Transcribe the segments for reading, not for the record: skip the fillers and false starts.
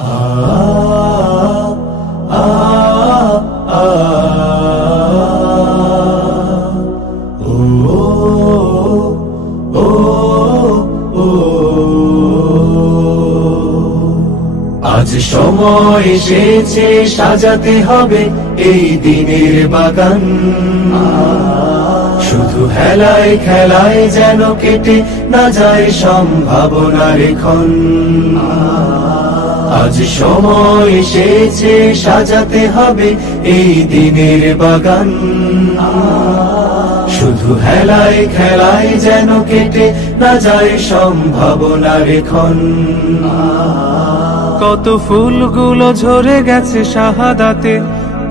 আজ সময় এসেছে সাজাতে হবে এই দিনের বাগান, শুধু হেলায় খেলায় যেন কেটে না যায় সম্ভাবনার ক্ষণ। আজ সময় এসেছে সাজাতে হবে এই দিনের বাগান, শুধু হেলায় খেলায় যেন কেটে না যায় সম্ভাবনার ক্ষণ। কত ফুলগুলো ঝরে গেছে শাহাদাতে,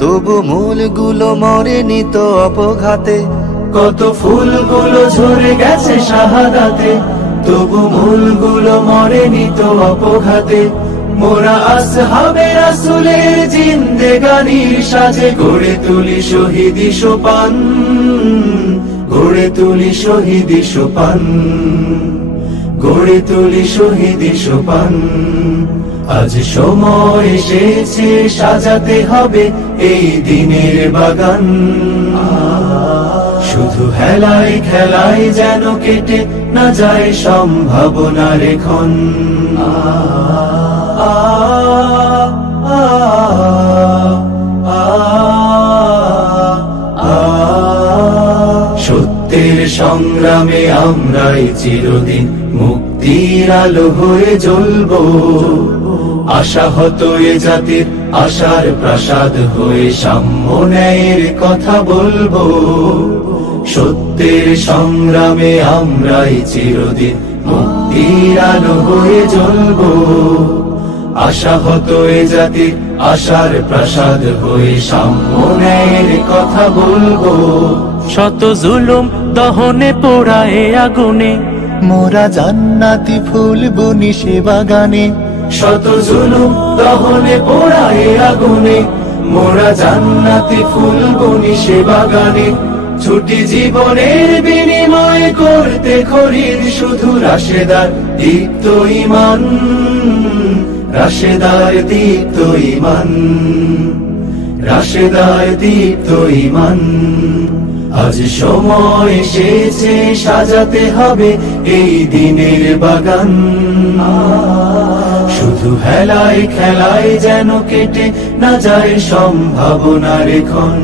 তবু মূলগুলো মরেনি তো অপঘাতে। কত ফুলগুলো ঝরে গেছে শাহাদাতে, তবু মূলগুলো মরেনি তো অপঘাতে। মোরা আসহাবে রাসূলের জিন্দেগানির সাজে গড়ে তুলি শহীদি সোপান, গড়ে তুলি শহীদি সোপান, গড়ে তুলি শহীদি সোপান। আজ সময় এসেছে সাজাতে হবে এই দিনের বাগান, শুধু হেলায় খেলায় যেন কেটে না যায় সম্ভাবনার ক্ষণ। সত্যের সংগ্রামে আমরাই চিরদিন মুক্তির আলো হয়ে জ্বলবো, আশাহত এ জাতির আশার প্রাসাদ হয়ে সাম্য ন্যায়ের কথা বলবো। সত্যের সংগ্রামে আমরাই চিরদিন মুক্তির আলো হয়ে জ্বলবো, আশাহত এ জাতির আশার প্রাসাদ হয়ে সাম্য ন্যায়ের কথা বলবো। শত জুলুম দহনে পোড়ায় আগুনে, মোরা জান্নাতি ফুল বুনি সে বাগানে। শত জুলুম দহনে পোড়ায় আগুনে, মোরা জান্নাতি ফুল বুনি সে বাগানে। ছুটি জীবনের বিনিময় করতে খরিদ শুধু রাশেদার দীপ্ত ঈমান, রাশেদার দীপ্ত ঈমান, রাশেদার দীপ্ত ঈমান। আজ সময় এসেছে সাজাতে হবে এই দিনের বাগান, শুধু হেলায় খেলায় যেন কেটে না যায় সম্ভাবনার ক্ষণ।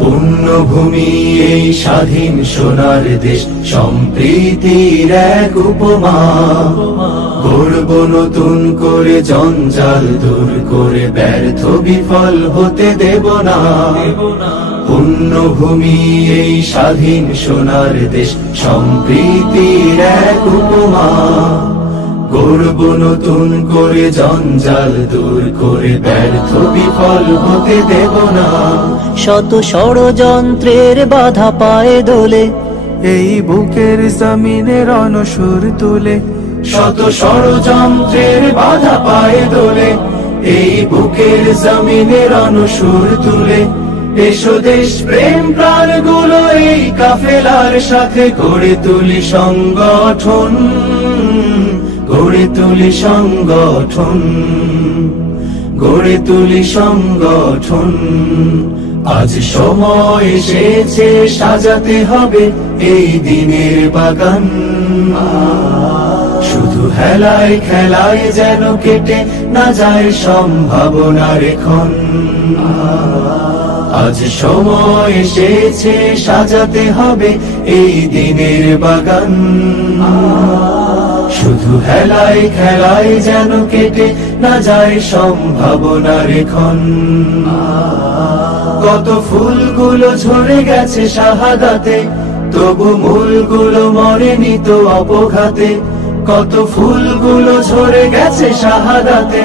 পুণ্যভূমি এই স্বাধীন সোনার দেশ সম্প্রীতির এক উপমা, গড়ব নতুন করে জঞ্জাল দূর করে ব্যর্থ বিফল হতে দেব না। পুণ্যভূমি এই স্বাধীন সোনার দেশ সম্প্রীতির এক উপমা, গড়ব নতুন করে জঞ্জাল দূর করে ব্যর্থ বিফল হতে দেব না। শত ষড়যন্ত্রের বাধা পায়ে দোলে, এই বুকের জমিনে রণসুর তুলে। শত ষড়যন্ত্রের বাধা পায়ে দোলে, এই বুকের জমিনে রণসুর তুলে। এসো দেশ প্রেম প্রাণ গুলো এই কাফেলার সাথে গড়ে তুলি সংগঠন, গড়ে তুলি সংগঠন, গড়ে তুলি সংগঠন। আজ সময় এসেছে সাজাতে হবে এই দিনের বাগান, শুধু হেলায় খেলায় যেন কেটে না যায় সম্ভাবনার ক্ষণ। আজ সময় এসেছে সাজাতে হবে এই দিনের বাগান, শুধু হেলায় খেলায় যেন কেটে না যায় সম্ভাবনার ক্ষণ। কত ফুলগুলো ঝরে গেছে শাহাদাতে, তবু মূলগুলো মরেনি তো অপঘাতে। কত ফুলগুলো ঝরে গেছে শাহাদাতে,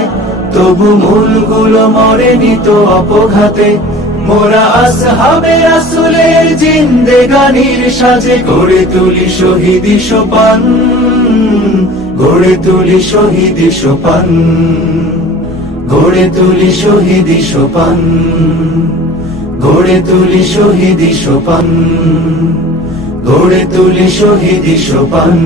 তবু মূলগুলো মরেনি তো অপঘাতে। মোরা আসহাবে রাসূলের জিন্দেগানির সাজে গড়ে তুলি শহীদি সোপান, গড়ে তুলি শহীদি সোপান, গড়ে তুলি শহীদি সোপান, গড়ে তুলি শহীদি সোপান, গড়ে তুলি শহীদি সোপান।